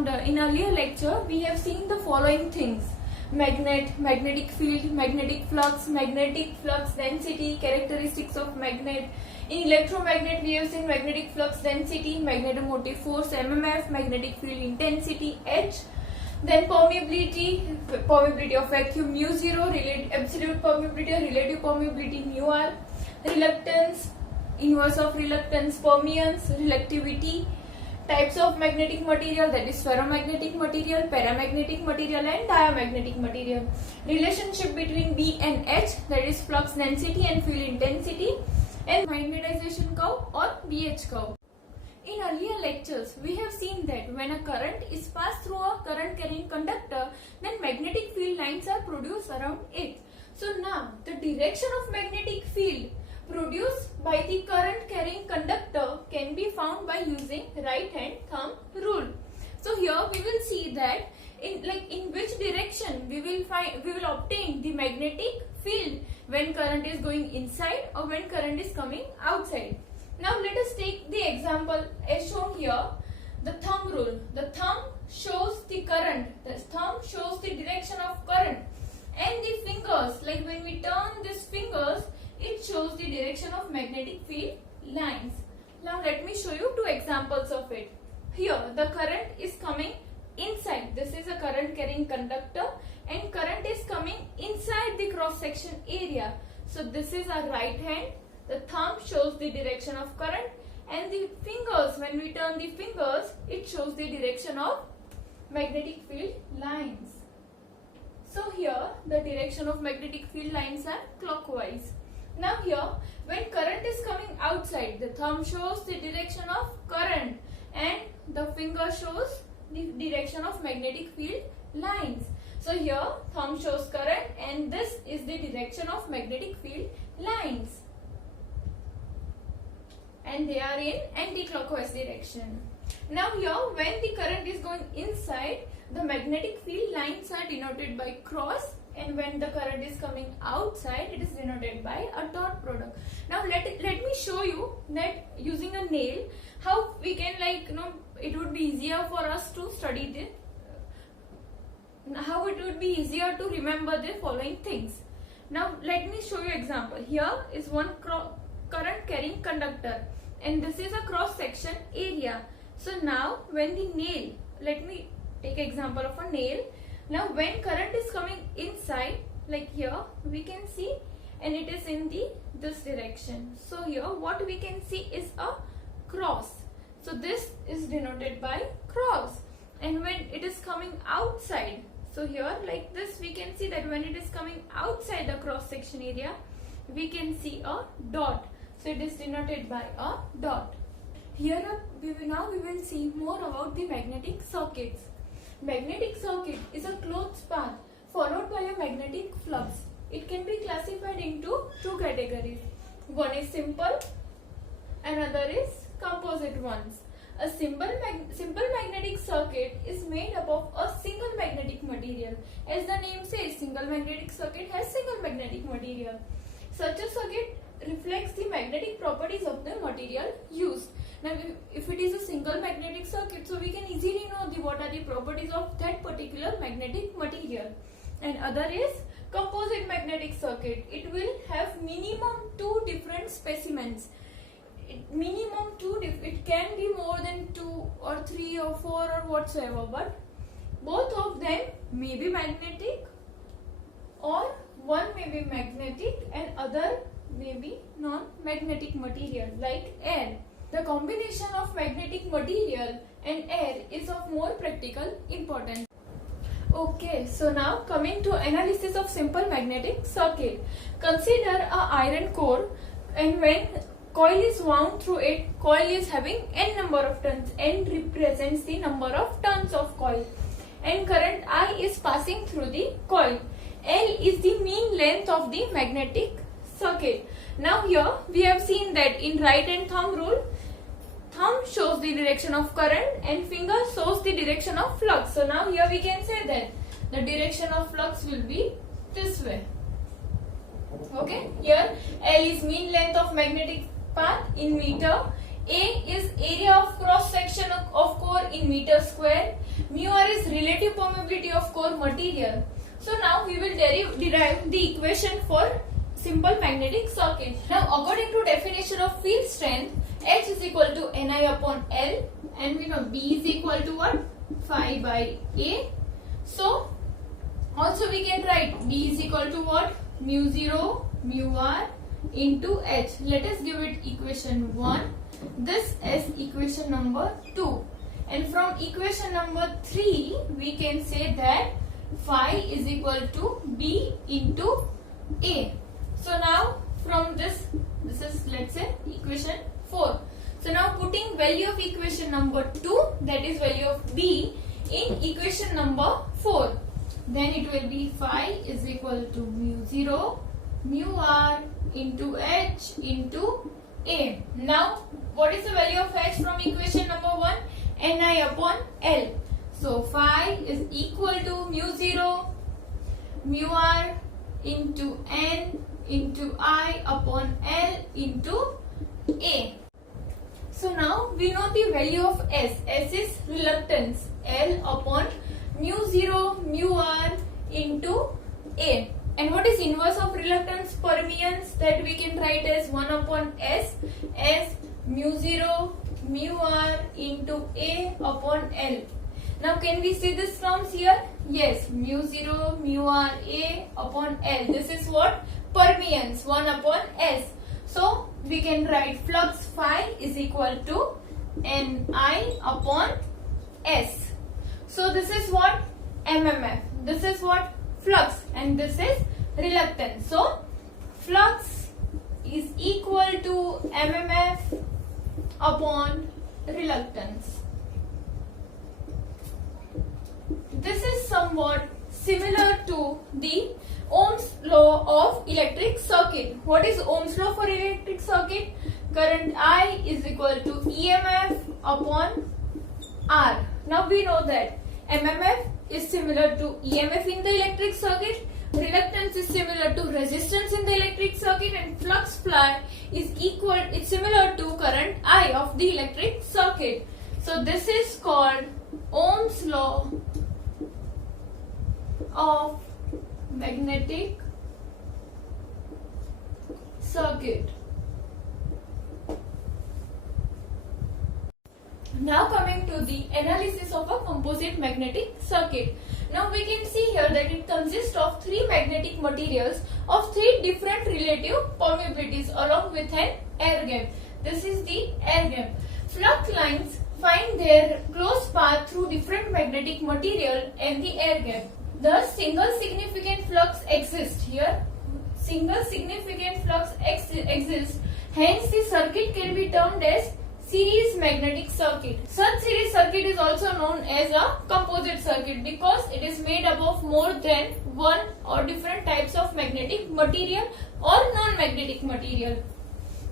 in earlier lecture, we have seen the following things: magnet, magnetic field, magnetic flux density, characteristics of magnet. In electromagnet, we have seen magnetic flux density, magnetomotive force mmf, magnetic field intensity H. Then permeability of vacuum μ0, absolute permeability or relative permeability μr, reluctance, inverse of reluctance, permeance, relativity, types of magnetic material, that is ferromagnetic material, paramagnetic material and diamagnetic material. Relationship between B and H, that is flux density and field intensity, and magnetization curve or BH curve. In earlier lectures, we have seen that when a current is passed through a current carrying conductor, then magnetic field lines are produced around it. So now, the direction of magnetic field produced by the current carrying conductor can be found by using right hand thumb rule. So here we will see that in which direction we will obtain the magnetic field when current is going inside or when current is coming outside. Now let us take the example as shown here, the thumb rule. The thumb shows the current, the thumb shows the direction of current, and the fingers, like when we turn these fingers, it shows the direction of magnetic field lines. Now let me show you two examples of it. Here the current is coming inside. This is a current carrying conductor and current is coming inside the cross section area. So this is our right hand. The thumb shows the direction of current and the fingers, when we turn the fingers, it shows the direction of magnetic field lines. So here the direction of magnetic field lines are clockwise. Now here, when current is coming outside, the thumb shows the direction of current and the finger shows the direction of magnetic field lines. So here thumb shows current and this is the direction of magnetic field lines. And they are in anti-clockwise direction. Now here, when the current is going inside, the magnetic field lines are denoted by cross, and when the current is coming outside, it is denoted by a dot product. Now let me show you that using a nail, how we can it would be easier for us to study this. How it would be easier to remember the following things. Now let me show you example. Here is one current carrying conductor and this is a cross section area. So now when the nail, let me take example of a nail. Now when current is coming inside, like here we can see, and it is in this direction. So here what we can see is a cross. So this is denoted by cross. And when it is coming outside, so here like this we can see that when it is coming outside the cross section area, we can see a dot. So it is denoted by a dot. Here now we will see more about the magnetic circuits. Magnetic circuit is a closed path followed by a magnetic flux. It can be classified into two categories. One is simple, another is composite ones. A simple magnetic circuit is made up of a single magnetic material. As the name says, single magnetic circuit has single magnetic material. Such a circuit reflects the magnetic properties of the material used. Now if it is a single magnetic circuit, so we can easily know what are the properties of that particular magnetic material. And other is composite magnetic circuit. It will have minimum two different specimens. It can be more than 2 or 3 or 4 or whatsoever, but both of them may be magnetic or one may be magnetic and other may be non-magnetic material like air. The combination of magnetic material and air is of more practical importance. Okay, so now coming to analysis of simple magnetic circuit. Consider a iron core, and when coil is wound through it, coil is having n number of turns. N represents the number of turns of coil and current I is passing through the coil. L is the mean length of the magnetic circuit. Now here we have seen that in right hand thumb rule, thumb shows the direction of current and finger shows the direction of flux. So now here we can say that the direction of flux will be this way. Okay, here L is mean length of magnetic path in meter, A is area of cross section of core in meter square, Mu r is relative permeability of core material. So now we will derive the equation for simple magnetic circuit. Now according to definition of field strength, H is equal to Ni upon L, and we know B is equal to what? Phi by A. So also we can write B is equal to what? Mu 0 mu r into H. Let us give it equation 1. This is equation number 2. And from equation number 3 we can say that phi is equal to B into A. So now from this is, let's say, equation 4. So now putting value of equation number 2, that is value of B, in equation number 4, then it will be phi is equal to mu 0 mu r into H into A. Now what is the value of H from equation number 1? Ni upon L. So phi is equal to mu 0 mu r into N into I upon L into A. So now we know the value of S. S is reluctance. L upon mu 0 mu r into A. And what is inverse of reluctance? Permeance, that we can write as 1 upon S as mu 0 mu r into A upon L. Now can we see these terms here? Yes, mu 0 mu r A upon L. This is what? Permeance, 1 upon S. So we can write flux phi is equal to Ni upon S. So this is what? MMF. This is what? Flux, and this is reluctance. So flux is equal to MMF upon reluctance. This is somewhat similar to the Ohm's law of electric circuit. What is Ohm's law for electric circuit? Current I is equal to EMF upon R. Now we know that MMF is similar to EMF in the electric circuit, reluctance is similar to resistance in the electric circuit, and flux phi is similar to current I of the electric circuit. So this is called Ohm's law of magnetic circuit. Now coming to the analysis of a composite magnetic circuit. Now we can see here that it consists of three magnetic materials of three different relative permeabilities along with an air gap. This is the air gap. Flux lines find their close path through different magnetic material and the air gap. Thus single significant flux exists here. Single significant flux exists. Hence the circuit can be termed as series magnetic circuit. Such series circuit is also known as a composite circuit because it is made up of more than one or different types of magnetic material or non-magnetic material.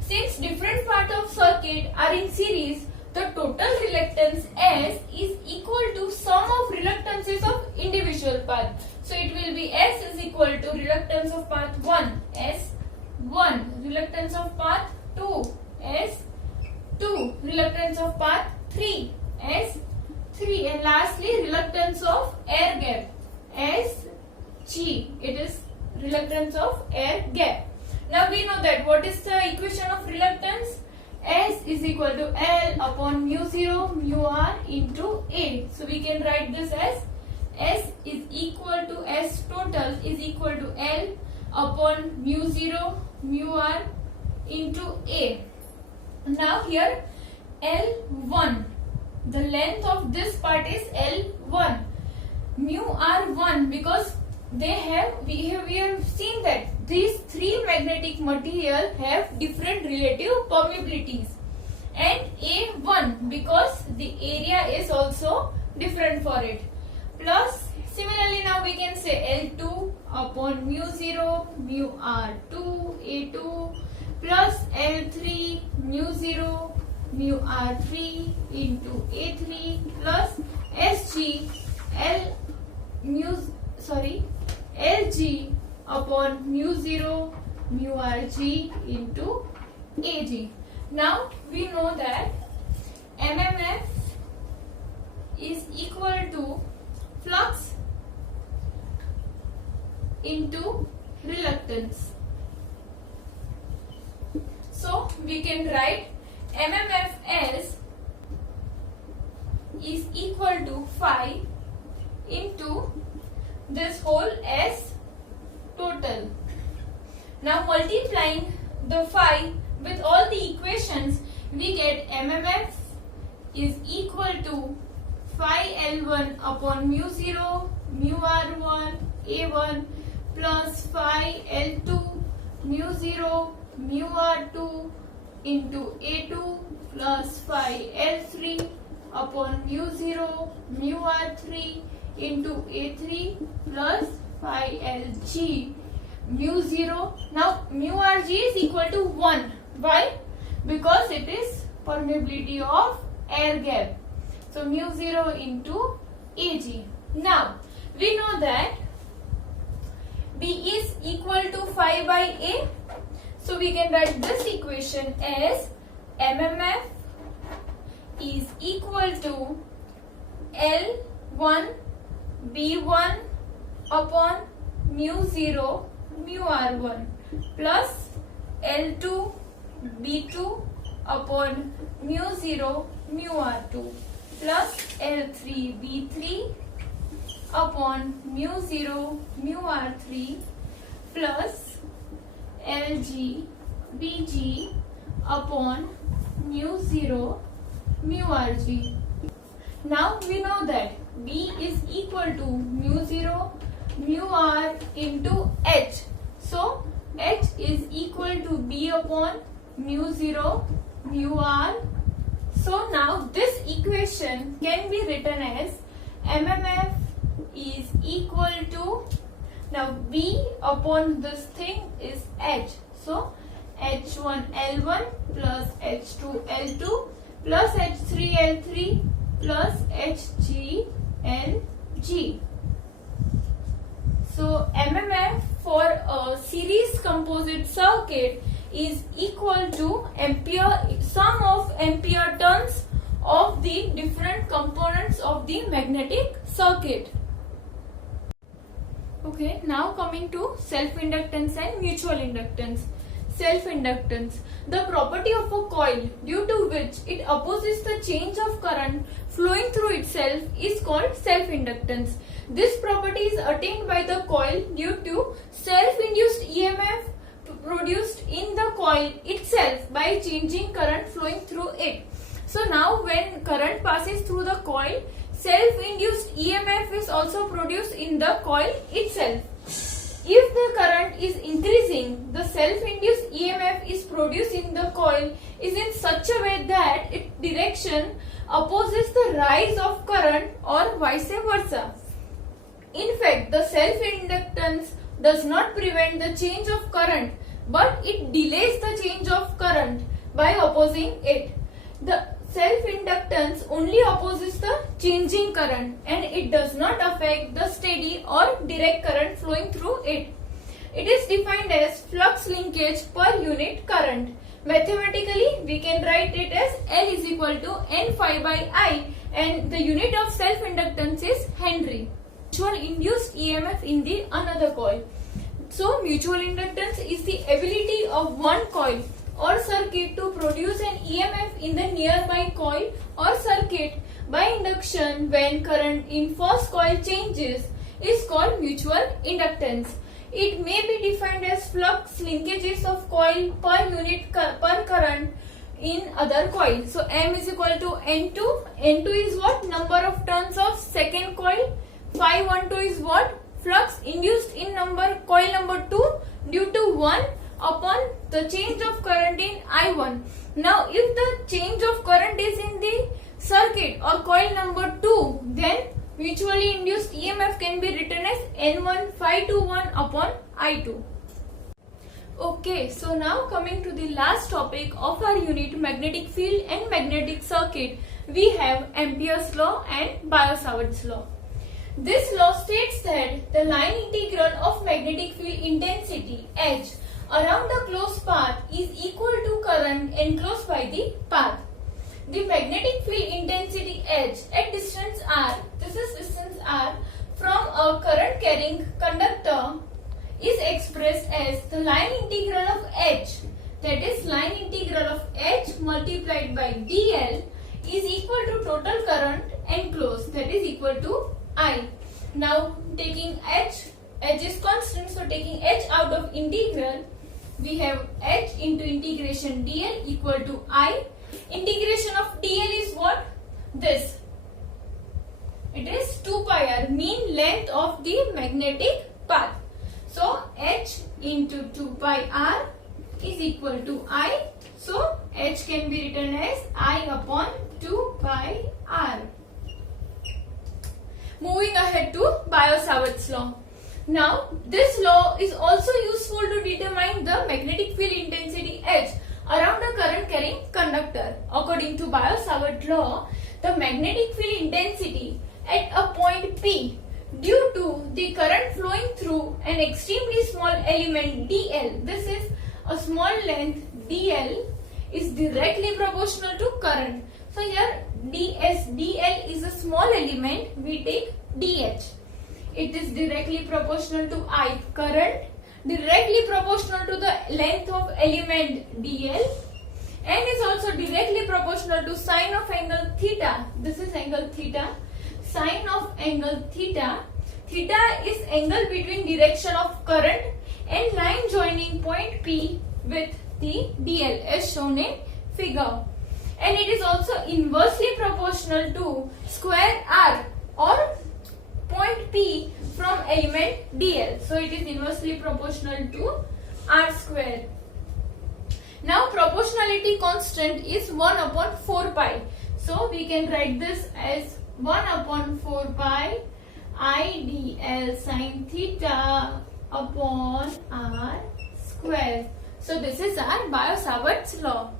Since different parts of circuit are in series, the total reluctance S is equal to sum of reluctances of individual paths. So it will be S is equal to reluctance of path 1 S1, reluctance of path 2 S2, reluctance of path 3 S3, and lastly reluctance of air gap Sg. It is reluctance of air gap. Now we know that what is the equation of reluctance? S is equal to L upon mu 0 mu r into A. So we can write this as S is equal to S total is equal to L upon mu 0 mu r into A. Now here L1, the length of this part is L1, mu r1, because we have seen that these three magnetic material have different relative permeabilities, and A1 because the area is also different for it. Plus similarly now we can say L2 upon mu 0 mu r2 A2 plus L3 mu 0 mu r3 into A3 plus Sg Lg upon mu 0 mu rg into Ag. Now we know that MMF is equal to flux into reluctance. So we can write MMF as is equal to phi into this whole S total. Now multiplying the phi with all the equations, we get MMF is equal to phi L1 upon mu 0 mu R1 A1 plus phi L2 mu 0 mu R2 into A2 plus phi L3 upon mu 0 mu R3 into A3 plus phi Lg mu 0. Now mu Rg is equal to 1. Why? Because it is permeability of air gap. So mu 0 into Ag. Now we know that B is equal to phi by A. So we can write this equation as MMF is equal to L1 B1 upon mu 0 mu R1 plus L2 B2 upon mu 0 mu R2 plus L3 B3 upon mu 0 mu R3 plus Lg Bg upon mu 0 mu Rg. Now we know that B is equal to mu 0 mu R into H. So H is equal to B upon mu 0 mu R. So now this equation can be written as MMF is equal to, now B upon this thing is H. So H1 L1 plus H2 L2 plus H3 L3 plus Hg Lg. So MMF for a series composite circuit is equal to sum of ampere turns of the different components of the magnetic circuit. Okay, now coming to self-inductance and mutual inductance. Self-inductance, the property of a coil due to which it opposes the change of current flowing through itself, is called self-inductance. This property is attained by the coil due to self-induced EMF produced in the coil itself by changing current flowing through it. So now when current passes through the coil, self-induced EMF is also produced in the coil itself. If the current is increasing, the self-induced EMF is produced in the coil is in such a way that its direction opposes the rise of current or vice versa. In fact, the self-inductance does not prevent the change of current, but it delays the change of current by opposing it. The self-inductance only opposes the changing current and it does not affect the steady or direct current flowing through it. It is defined as flux linkage per unit current. Mathematically, we can write it as L is equal to N phi by I, and the unit of self-inductance is Henry. Mutual induced EMF in the another coil. So, mutual inductance is the ability of one coil or circuit to produce an EMF in the nearby coil or circuit by induction when current in first coil changes is called mutual inductance. It may be defined as flux linkages of coil per unit per current in other coil. So M is equal to N2. N2 is what? Number of turns of second coil. Phi 12 is what? Flux induced in coil number 2 due to 1 upon the change of current in I1. Now if the change of current is in the circuit or coil number 2, then mutually induced EMF can be written as N1 phi 21 upon I2. Okay, so now coming to the last topic of our unit, magnetic field and magnetic circuit, we have Ampere's law and Biot-Savart's law. This law states that the line integral of magnetic field intensity H around a closed path is equal to current enclosed by the path. the magnetic field intensity H at distance r, this is distance r, from a current carrying conductor is expressed as the line integral of H, that is line integral of H multiplied by dl is equal to total current enclosed, that is equal to I. Now taking H is constant, so taking H out of integral, we have H into integration dl equal to I. Integration of dl is what? This. It is 2 pi r, mean length of the magnetic path. So H into 2 pi r is equal to I. So H can be written as I upon 2 pi r. Moving ahead to Biot-Savart's law. Now this law is also useful to determine the magnetic field intensity H around a current carrying conductor. According to Biot-Savart law, the magnetic field intensity at a point P due to the current flowing through an extremely small element dl, this is a small length dl, is directly proportional to current. So here dl is a small element, we take dh. It is directly proportional to I, current directly proportional to the length of element dl, and is also directly proportional to sine of angle theta. This is angle theta. Sine of angle theta. Theta is angle between direction of current and line joining point P with the dl as shown in figure. And it is also inversely proportional to square r or point P from element dl. So it is inversely proportional to r square. Now proportionality constant is 1 upon 4 pi. So we can write this as 1 upon 4 pi I dl sin theta upon r square. So this is our Biot-Savart's law.